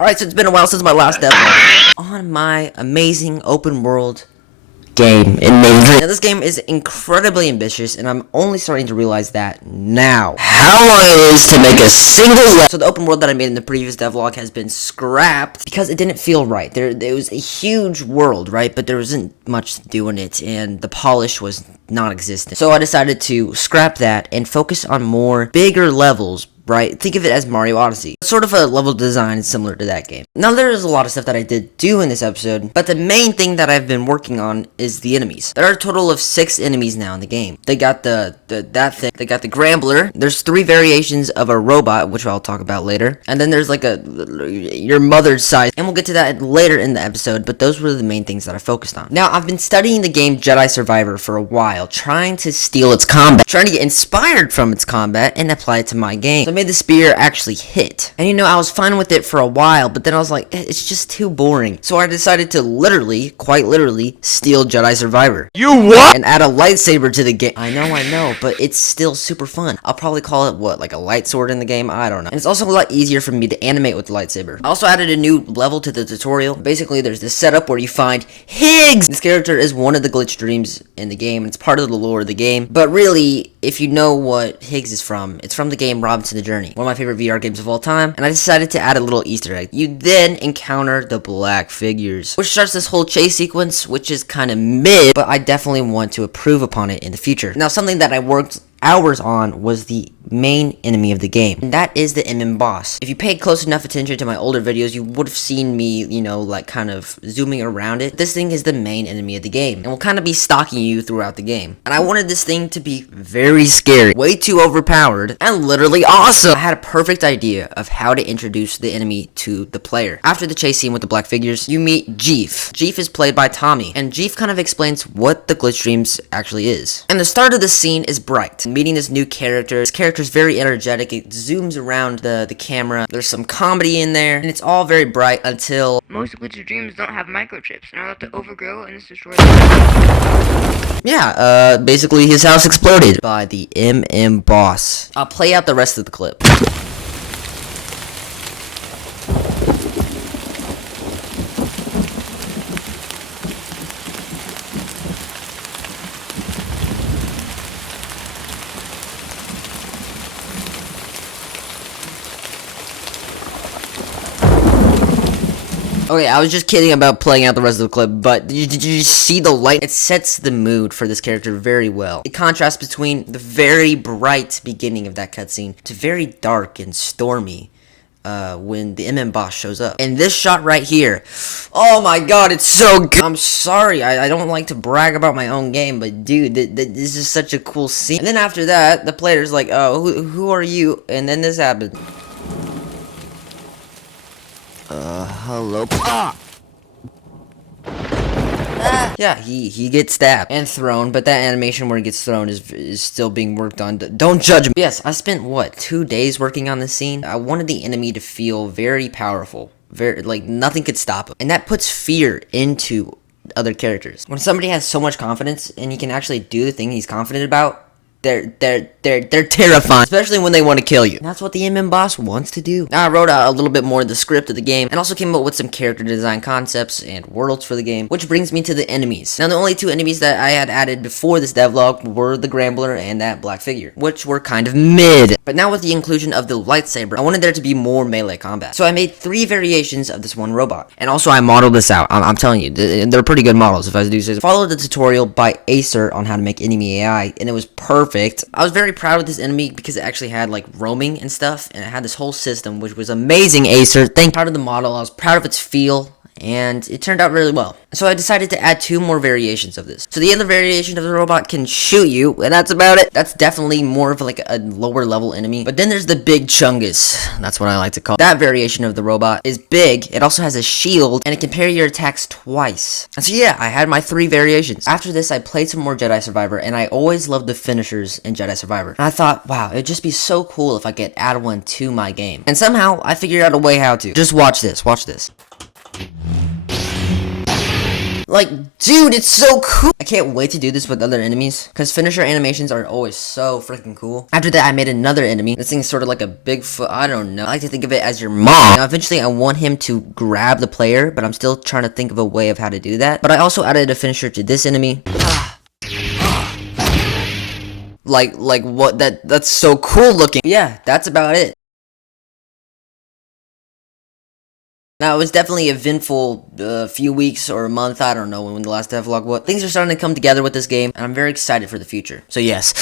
Alright, so it's been a while since my last devlog on my amazing open world game in Maiden Dream. Now this game is incredibly ambitious, and I'm only starting to realize that now. How long it is to make a single level. So the open world that I made in the previous devlog has been scrapped because it didn't feel right. There was a huge world, right? But there wasn't much to do in it, and the polish was non-existent. So I decided to scrap that and focus on more bigger levels. Right? Think of it as Mario Odyssey. Sort of a level design similar to that game. Now, there's a lot of stuff that I did do in this episode, but the main thing that I've been working on is the enemies. There are a total of 6 enemies now in the game. They got that thing. They got the Grambler. There's 3 variations of a robot, which I'll talk about later. And then there's like your mother's size. And we'll get to that later in the episode, but those were the main things that I focused on. Now, I've been studying the game Jedi Survivor for a while, trying to steal its combat, trying to get inspired from its combat and apply it to my game. So I made the spear actually hit. And I was fine with it for a while, but then I was like, it's just too boring. So I decided to quite literally, steal Jedi Survivor. You what? And add a lightsaber to the game. I know, but it's still super fun. I'll probably call it, like a light sword in the game? I don't know. And it's also a lot easier for me to animate with the lightsaber. I also added a new level to the tutorial. Basically, there's this setup where you find Higgs! This character is one of the glitch dreams in the game. It's part of the lore of the game. But really, if you know what Higgs is from, it's from the game Robinson the Journey. One of my favorite VR games of all time, and I decided to add a little Easter egg. You then encounter the black figures, which starts this whole chase sequence, which is kind of mid, but I definitely want to improve upon it in the future. Now, something that I worked hours on was the main enemy of the game, and that is the MM boss. If you paid close enough attention to my older videos, you would have seen me, like kind of zooming around it. This thing is the main enemy of the game, and will kind of be stalking you throughout the game. And I wanted this thing to be very scary, way too overpowered, and literally awesome. I had a perfect idea of how to introduce the enemy to the player. After the chase scene with the black figures, you meet Jeef. Jeef is played by Tommy, and Jeef kind of explains what the Glitch Dreams actually is. And the start of the scene is bright. Meeting this new character. This character is very energetic. It zooms around the camera. There's some comedy in there, and it's all very bright until most Glitch Dreams don't have microchips, and are allowed to overgrow and destroy. Yeah, basically his house exploded by the MM boss. I'll play out the rest of the clip. Okay, I was just kidding about playing out the rest of the clip, but did you see the light? It sets the mood for this character very well. It contrasts between the very bright beginning of that cutscene to very dark and stormy when the MM boss shows up. And this shot right here, oh my god, it's so good. I'm sorry, I don't like to brag about my own game, but dude, this is such a cool scene. And then after that, the player's like, oh, who are you? And then this happened. Hello. Yeah, he gets stabbed and thrown, but that animation where he gets thrown is still being worked on. Don't judge me. Yes, I spent, 2 days working on this scene? I wanted the enemy to feel very powerful. Like, nothing could stop him. And that puts fear into other characters. When somebody has so much confidence, and he can actually do the thing he's confident about, they're terrifying, especially when they want to kill you. And that's what the MM boss wants to do. Now, I wrote out a little bit more of the script of the game, and also came up with some character design concepts and worlds for the game, which brings me to the enemies. Now, the only 2 enemies that I had added before this devlog were the Grambler and that black figure, which were kind of mid. But now with the inclusion of the lightsaber, I wanted there to be more melee combat. So I made 3 variations of this one robot. And also I modeled this out. I'm telling you, they're pretty good models, if I do say so. Follow the tutorial by Acer on how to make enemy AI, and it was perfect. I was very proud of this enemy because it actually had like roaming and stuff, and it had this whole system, which was amazing, Acer. Proud of the model. I was proud of its feel, and it turned out really well. So I decided to add 2 more variations of this. So the other variation of the robot can shoot you, and that's about it. That's definitely more of like a lower level enemy. But then there's the Big Chungus. That's what I like to call it. That variation of the robot is big. It also has a shield, and it can parry your attacks twice. And so yeah, I had my 3 variations. After this, I played some more Jedi Survivor, and I always loved the finishers in Jedi Survivor. And I thought, wow, it'd just be so cool if I could add one to my game. And somehow, I figured out a way how to. Just watch this. Watch this. Like, dude, it's so cool. I can't wait to do this with other enemies, because finisher animations are always so freaking cool. After that, I made another enemy. This thing's sort of like a Bigfoot. I don't know. I like to think of it as your mom. Now, eventually, I want him to grab the player, but I'm still trying to think of a way of how to do that. But I also added a finisher to this enemy. Like what? That's so cool looking. Yeah, that's about it. Now, it was definitely eventful few weeks or a month, I don't know when the last devlog was. Things are starting to come together with this game, and I'm very excited for the future. So yes,